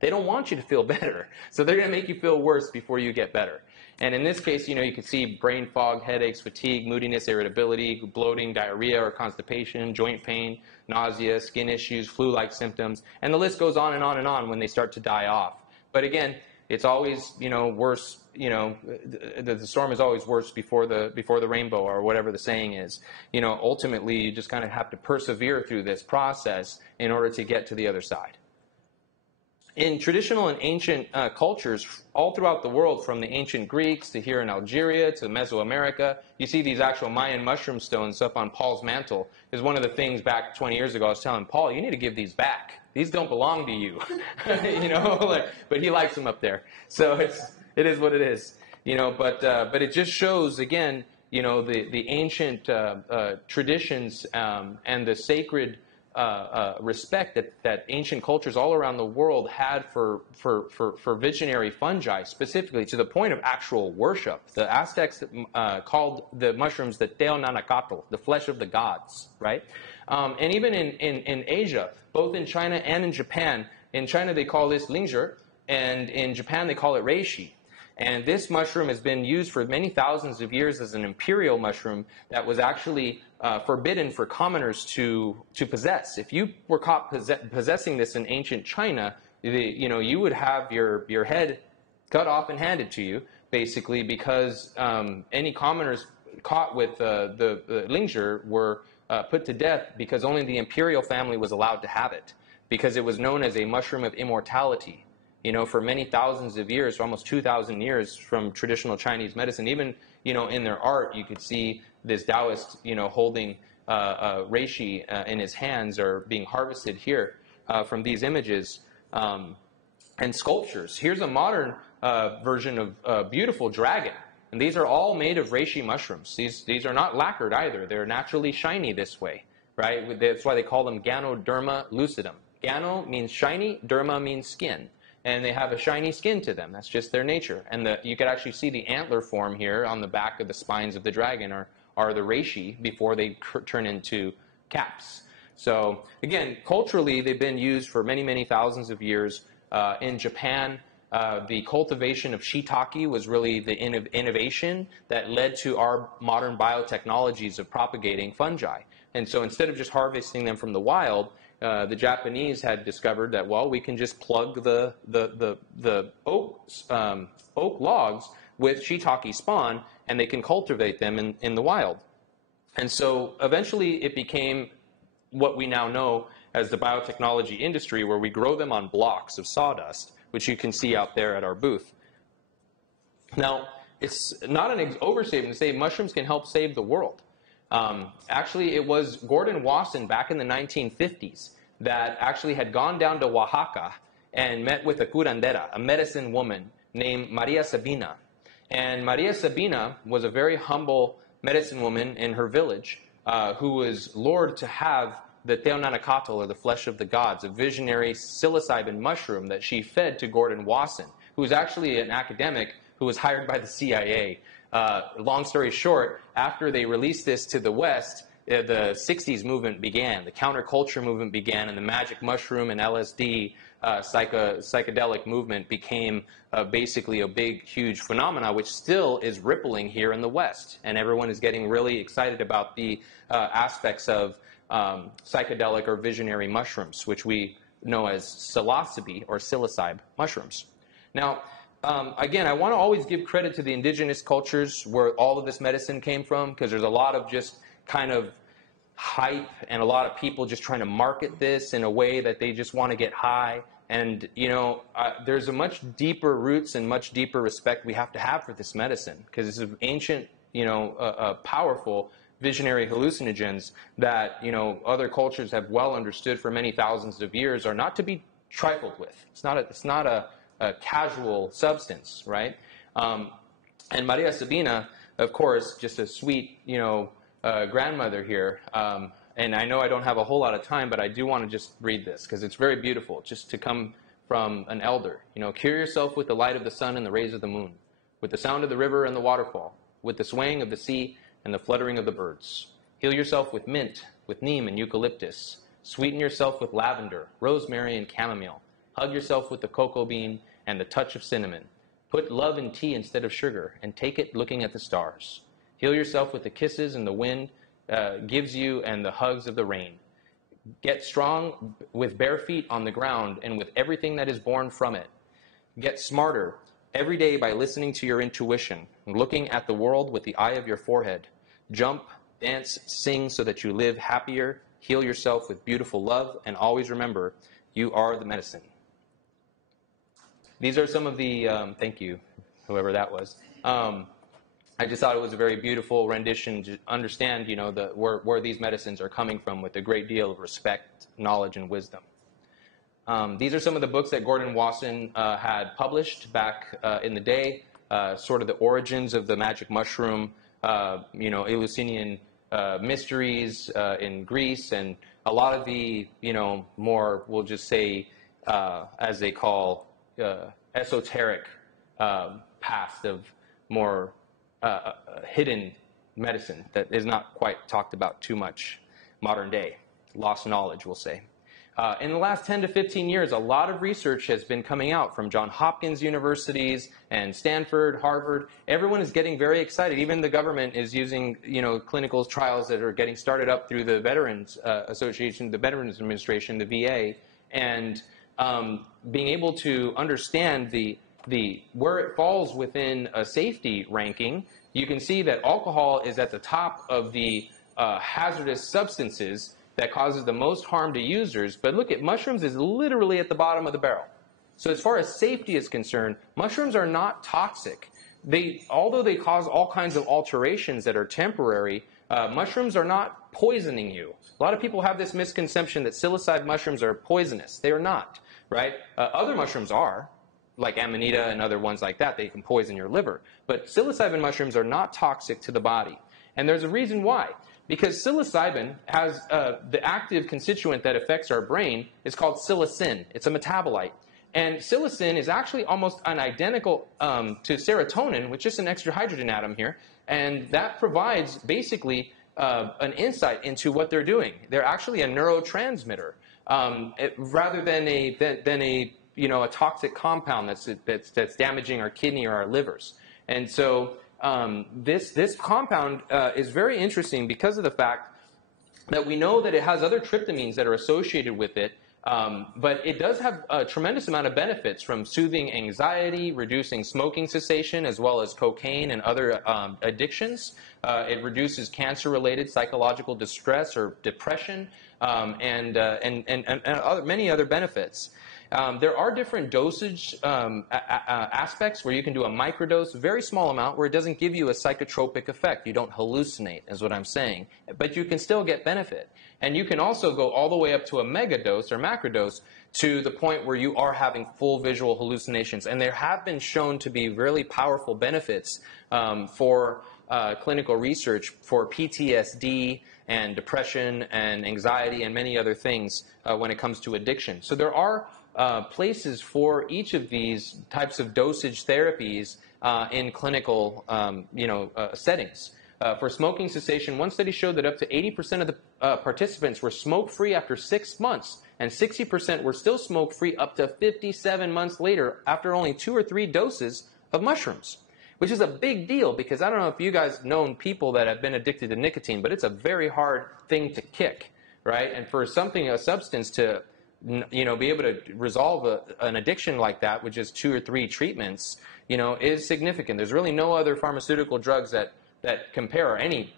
They don't want you to feel better. So they're going to make you feel worse before you get better. And in this case, you can see brain fog, headaches, fatigue, moodiness, irritability, bloating, diarrhea or constipation, joint pain, nausea, skin issues, flu-like symptoms. And the list goes on and on and on when they start to die off. But again, it's always, worse, the storm is always worse before the rainbow or whatever the saying is. Ultimately, you just kind of have to persevere through this process in order to get to the other side. In traditional and ancient cultures all throughout the world, from the ancient Greeks to here in Algeria to Mesoamerica, you see these actual Mayan mushroom stones up on Paul's mantle. Is one of the things back 20 years ago I was telling Paul, you need to give these back. These don't belong to you. But he likes them up there. So it is what it is. But it just shows, again, the ancient traditions and the sacred respect that ancient cultures all around the world had for visionary fungi, specifically to the point of actual worship. The Aztecs called the mushrooms the teonanacatl, the flesh of the gods, right? And even in Asia, both in China and in Japan. In China they call this linger, and in Japan they call it reishi. And this mushroom has been used for many thousands of years as an imperial mushroom that was actually forbidden for commoners to possess. If you were caught possessing this in ancient China, you would have your head cut off and handed to you, basically, because any commoners caught with the linger were put to death because only the imperial family was allowed to have it, because it was known as a mushroom of immortality. For many thousands of years, for almost 2,000 years from traditional Chinese medicine, even, in their art, you could see this Taoist, holding reishi in his hands or being harvested here from these images and sculptures. Here's a modern version of a beautiful dragon. And these are all made of reishi mushrooms. These are not lacquered either. They're naturally shiny this way, right? That's why they call them Ganoderma lucidum. Gano means shiny, derma means skin. And they have a shiny skin to them. That's just their nature. And you could actually see the antler form here on the back of the spines of the dragon are the reishi before they turn into caps. So again, culturally, they've been used for many, many thousands of years. In Japan, the cultivation of shiitake was really the innovation that led to our modern biotechnologies of propagating fungi. And so instead of just harvesting them from the wild, the Japanese had discovered that, well, we can just plug the oak logs with shiitake spawn, and they can cultivate them in the wild. And so eventually it became what we now know as the biotechnology industry, where we grow them on blocks of sawdust, which you can see out there at our booth. Now, it's not an overstatement to say mushrooms can help save the world. Actually, it was Gordon Wasson back in the 1950s that actually had gone down to Oaxaca and met with a curandera, a medicine woman named Maria Sabina. And Maria Sabina was a very humble medicine woman in her village who was lured to have the Teonanacatl, or the flesh of the gods, a visionary psilocybin mushroom that she fed to Gordon Wasson, who was actually an academic who was hired by the CIA. Long story short, after they released this to the West, the 60s movement began, the counterculture movement began, and the magic mushroom and LSD psychedelic movement became basically a big, huge phenomena, which still is rippling here in the West. And everyone is getting really excited about the aspects of psychedelic or visionary mushrooms, which we know as psilocybe or psilocybe mushrooms. Now, again, I want to always give credit to the indigenous cultures where all of this medicine came from, because there's a lot of just kind of hype and a lot of people just trying to market this in a way that they just want to get high. And, you know, there's a much deeper roots and much deeper respect we have to have for this medicine, because it's an ancient, you know, powerful visionary hallucinogens that, you know, other cultures have well understood for many thousands of years are not to be trifled with. It's not a casual substance, right? And Maria Sabina, of course, just a sweet, you know, grandmother here. And I know I don't have a whole lot of time, but I do want to just read this because it's very beautiful, just to come from an elder. You know, cure yourself with the light of the sun and the rays of the moon, with the sound of the river and the waterfall, with the swaying of the sea and the fluttering of the birds. Heal yourself with mint, with neem and eucalyptus. Sweeten yourself with lavender, rosemary, and chamomile. Hug yourself with the cocoa bean and the touch of cinnamon. Put love in tea instead of sugar, and take it looking at the stars. Heal yourself with the kisses and the wind gives you and the hugs of the rain. Get strong with bare feet on the ground and with everything that is born from it. Get smarter every day by listening to your intuition and looking at the world with the eye of your forehead. Jump, dance, sing so that you live happier. Heal yourself with beautiful love, and always remember, you are the medicine. These are some of the, thank you, whoever that was. I just thought it was a very beautiful rendition to understand, you know, where these medicines are coming from with a great deal of respect, knowledge, and wisdom. These are some of the books that Gordon Wasson had published back in the day, sort of the origins of the magic mushroom, you know, Eleusinian mysteries in Greece, and a lot of the, you know, more, we'll just say, as they call, esoteric past of more hidden medicine that is not quite talked about too much modern day. Lost knowledge, we'll say. In the last 10 to 15 years, a lot of research has been coming out from Johns Hopkins universities and Stanford, Harvard. Everyone is getting very excited. Even the government is using, you know, clinical trials that are getting started up through the Veterans Association, the Veterans Administration, the VA, and being able to understand where it falls within a safety ranking. You can see that alcohol is at the top of the hazardous substances that causes the most harm to users. But look at mushrooms is literally at the bottom of the barrel. So as far as safety is concerned, mushrooms are not toxic. Although they cause all kinds of alterations that are temporary, mushrooms are not poisoning you. A lot of people have this misconception that psilocybe mushrooms are poisonous. They are not, right? Other mushrooms are, like amanita and other ones like that. They can poison your liver. But psilocybin mushrooms are not toxic to the body. And there's a reason why. Because psilocybin has the active constituent that affects our brain is called psilocin. It's a metabolite. And psilocin is actually almost identical to serotonin, which is an extra hydrogen atom here. And that provides basically an insight into what they're doing. They're actually a neurotransmitter rather than a you know, a toxic compound that's damaging our kidney or our livers. And so this compound is very interesting because of the fact that we know that it has other tryptamines that are associated with it, but it does have a tremendous amount of benefits, from soothing anxiety, reducing smoking cessation, as well as cocaine and other addictions. It reduces cancer-related psychological distress or depression, and many other benefits. There are different dosage aspects where you can do a microdose, a very small amount, where it doesn't give you a psychotropic effect. You don't hallucinate, is what I'm saying. But you can still get benefit. And you can also go all the way up to a megadose or macrodose to the point where you are having full visual hallucinations. And there have been shown to be really powerful benefits for clinical research for PTSD and depression and anxiety and many other things when it comes to addiction. So there are places for each of these types of dosage therapies in clinical settings. For smoking cessation, one study showed that up to 80% of the participants were smoke-free after 6 months, and 60% were still smoke-free up to 57 months later after only 2 or 3 doses of mushrooms, which is a big deal because I don't know if you guys known people that have been addicted to nicotine, but it's a very hard thing to kick, right? And for a substance to be able to resolve an addiction like that with just 2 or 3 treatments, is significant. There's really no other pharmaceutical drugs that compare, or any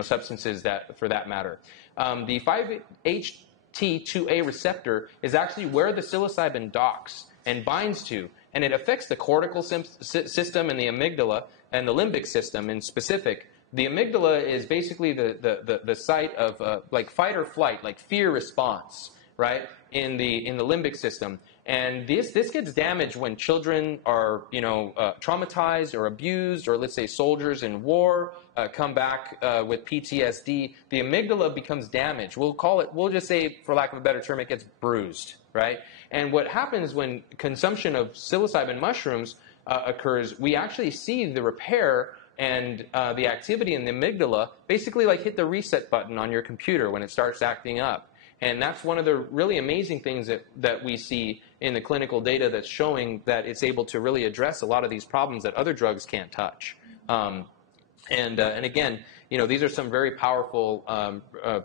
substances that for that matter. The 5-HT2A receptor is actually where the psilocybin docks and binds to, and it affects the cortical system and the amygdala and the limbic system in specific. The amygdala is basically the site of like fight or flight, like fear response, right, in the limbic system. And this gets damaged when children are traumatized or abused, or let's say soldiers in war come back with PTSD. The amygdala becomes damaged. We'll just say, for lack of a better term, it gets bruised, right? And what happens when consumption of psilocybin mushrooms occurs, we actually see the repair and the activity in the amygdala basically like hit the reset button on your computer when it starts acting up. And that's one of the really amazing things that we see in the clinical data that's showing that it's able to really address a lot of these problems that other drugs can't touch. And again, these are some very powerful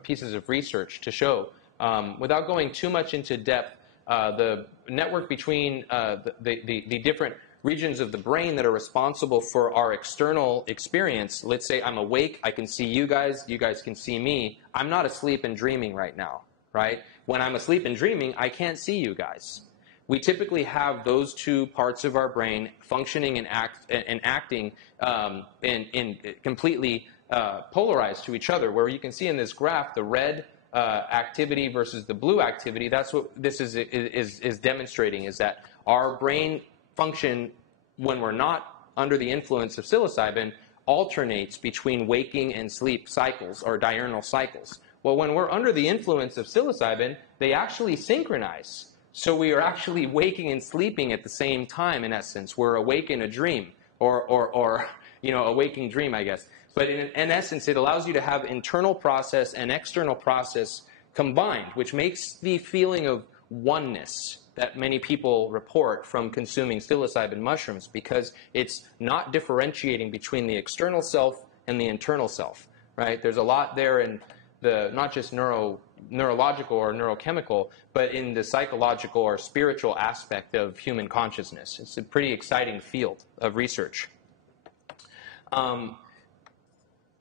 pieces of research to show. Without going too much into depth, the network between the different regions of the brain that are responsible for our external experience. Let's say I'm awake, I can see you guys can see me. I'm not asleep and dreaming right now, right? When I'm asleep and dreaming, I can't see you guys. We typically have those two parts of our brain functioning and acting in completely polarized to each other, where you can see in this graph the red activity versus the blue activity. That's what this is demonstrating, is that our brain function when we're not under the influence of psilocybin alternates between waking and sleep cycles, or diurnal cycles. Well, when we're under the influence of psilocybin, they actually synchronize. So we are actually waking and sleeping at the same time, in essence. We're awake in a dream, or a waking dream, I guess. But in essence, it allows you to have internal process and external process combined, which makes the feeling of oneness that many people report from consuming psilocybin mushrooms, because it's not differentiating between the external self and the internal self, right? There's a lot there in the, not just neurological or neurochemical, but in the psychological or spiritual aspect of human consciousness. It's a pretty exciting field of research.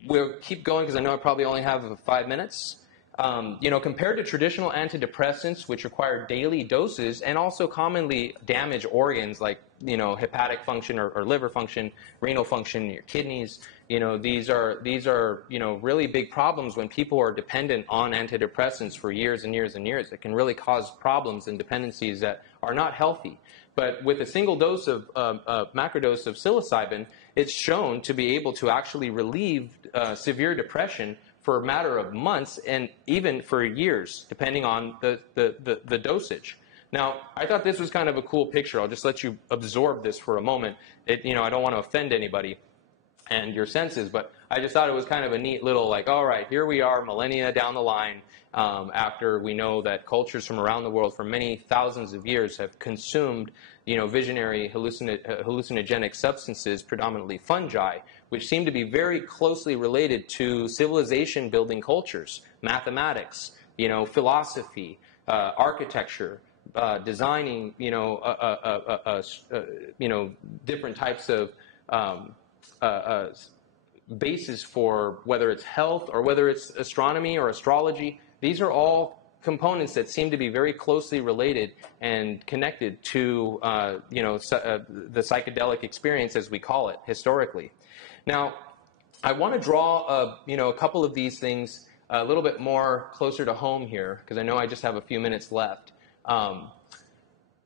We'll keep going because I know I probably only have 5 minutes. Compared to traditional antidepressants, which require daily doses and also commonly damage organs like, hepatic function or liver function, renal function, your kidneys, these are really big problems when people are dependent on antidepressants for years and years and years. It can really cause problems and dependencies that are not healthy. But with a single dose of macrodose of psilocybin, it's shown to be able to actually relieve severe depression for a matter of months and even for years, depending on the dosage. Now, I thought this was kind of a cool picture. I'll just let you absorb this for a moment. I don't want to offend anybody and your senses, but I just thought it was kind of a neat little, like, all right, here we are millennia down the line, after we know that cultures from around the world for many thousands of years have consumed, visionary hallucinogenic substances, predominantly fungi, which seem to be very closely related to civilization-building cultures, mathematics, philosophy, architecture, designing, different types of basis for whether it's health or whether it's astronomy or astrology. These are all components that seem to be very closely related and connected to, the psychedelic experience, as we call it, historically. Now, I want to draw, a couple of these things a little bit more closer to home here, because I know I just have a few minutes left.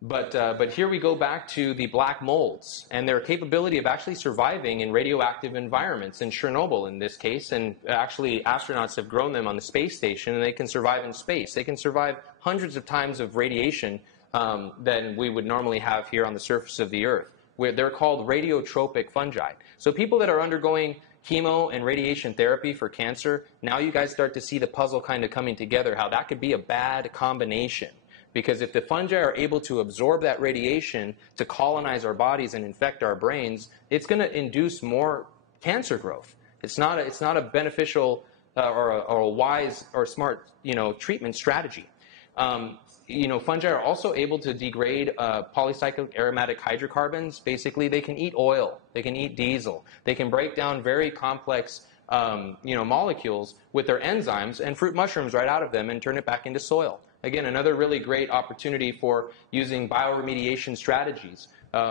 But here we go back to the black molds and their capability of actually surviving in radioactive environments, in Chernobyl in this case, and actually astronauts have grown them on the space station, and they can survive in space. They can survive hundreds of times of radiation than we would normally have here on the surface of the Earth. They're called radiotropic fungi. So people that are undergoing chemo and radiation therapy for cancer, now you guys start to see the puzzle kind of coming together, how that could be a bad combination. Because if the fungi are able to absorb that radiation to colonize our bodies and infect our brains, it's going to induce more cancer growth. It's not a beneficial or a wise or smart treatment strategy. Fungi are also able to degrade polycyclic aromatic hydrocarbons. Basically, they can eat oil, they can eat diesel, they can break down very complex molecules with their enzymes and fruit mushrooms right out of them and turn it back into soil. Again, another really great opportunity for using bioremediation strategies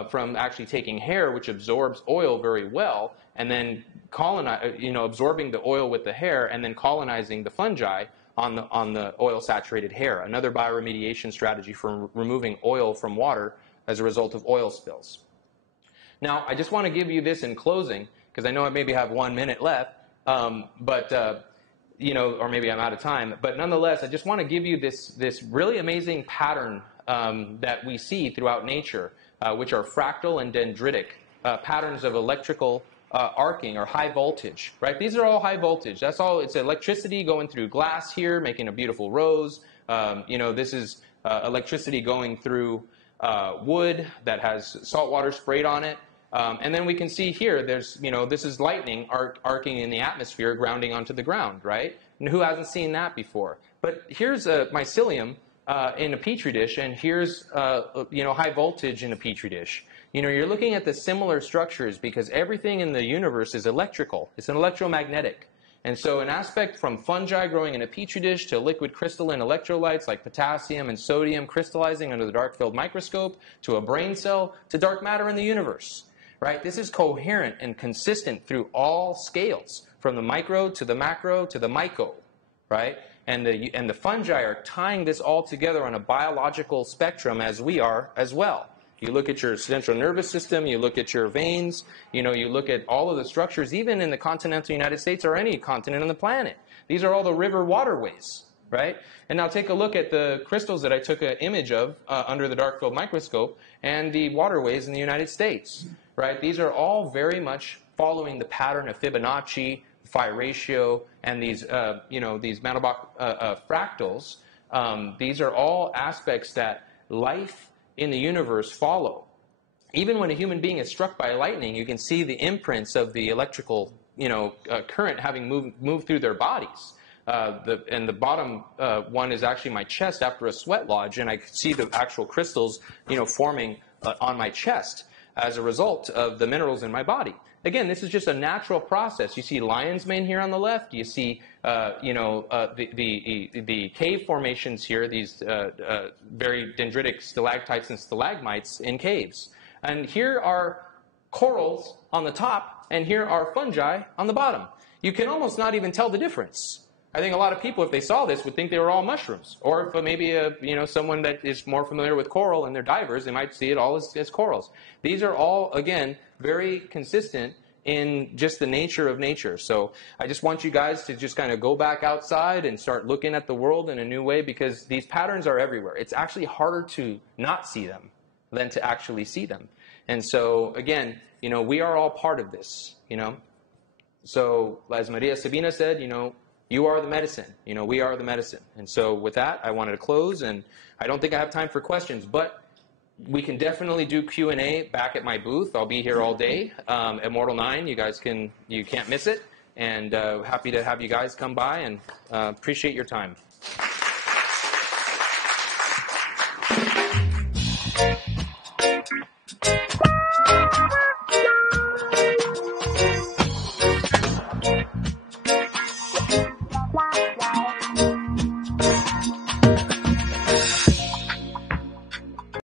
from actually taking hair, which absorbs oil very well, and then absorbing the oil with the hair and then colonizing the fungi on the oil-saturated hair. Another bioremediation strategy for removing oil from water as a result of oil spills. Now, I just want to give you this in closing, because I know I maybe have 1 minute left, or maybe I'm out of time. But nonetheless, I just want to give you this really amazing pattern that we see throughout nature, which are fractal and dendritic patterns of electrical arcing or high voltage, right? These are all high voltage. That's all. It's electricity going through glass here, making a beautiful rose. This is electricity going through wood that has salt water sprayed on it. And then we can see here, this is lightning arcing in the atmosphere, grounding onto the ground, right? And who hasn't seen that before? But here's a mycelium in a petri dish, and here's high voltage in a petri dish. You're looking at the similar structures because everything in the universe is electrical. It's an electromagnetic. And so an aspect from fungi growing in a petri dish to liquid crystalline electrolytes like potassium and sodium crystallizing under the dark field microscope to a brain cell to dark matter in the universe. Right? This is coherent and consistent through all scales, from the micro to the macro to the myco, right? And the fungi are tying this all together on a biological spectrum as we are as well. You look at your central nervous system, you look at your veins, you look at all of the structures, even in the continental United States or any continent on the planet. These are all the river waterways, right? And now take a look at the crystals that I took an image of under the dark field microscope and the waterways in the United States. Right? These are all very much following the pattern of Fibonacci, phi ratio, and these Mandelbrot fractals. These are all aspects that life in the universe follow. Even when a human being is struck by lightning, you can see the imprints of the electrical current having moved through their bodies. And the bottom one is actually my chest after a sweat lodge, and I can see the actual crystals forming on my chest as a result of the minerals in my body. Again, this is just a natural process. You see lion's mane here on the left. You see, the cave formations here, these very dendritic stalactites and stalagmites in caves. And here are corals on the top, and here are fungi on the bottom. You can almost not even tell the difference. I think a lot of people, if they saw this, would think they were all mushrooms. Or if maybe someone that is more familiar with coral and they're divers, they might see it all as corals. These are all, again, very consistent in just the nature of nature. So I just want you guys to just kind of go back outside and start looking at the world in a new way, because these patterns are everywhere. It's actually harder to not see them than to actually see them. And so, again, we are all part of this, So as Maria Sabina said, you are the medicine. We are the medicine. And so with that, I wanted to close, and I don't think I have time for questions, but we can definitely do Q&A back at my booth. I'll be here all day. Immortal 9, you can't miss it. And happy to have you guys come by, and appreciate your time.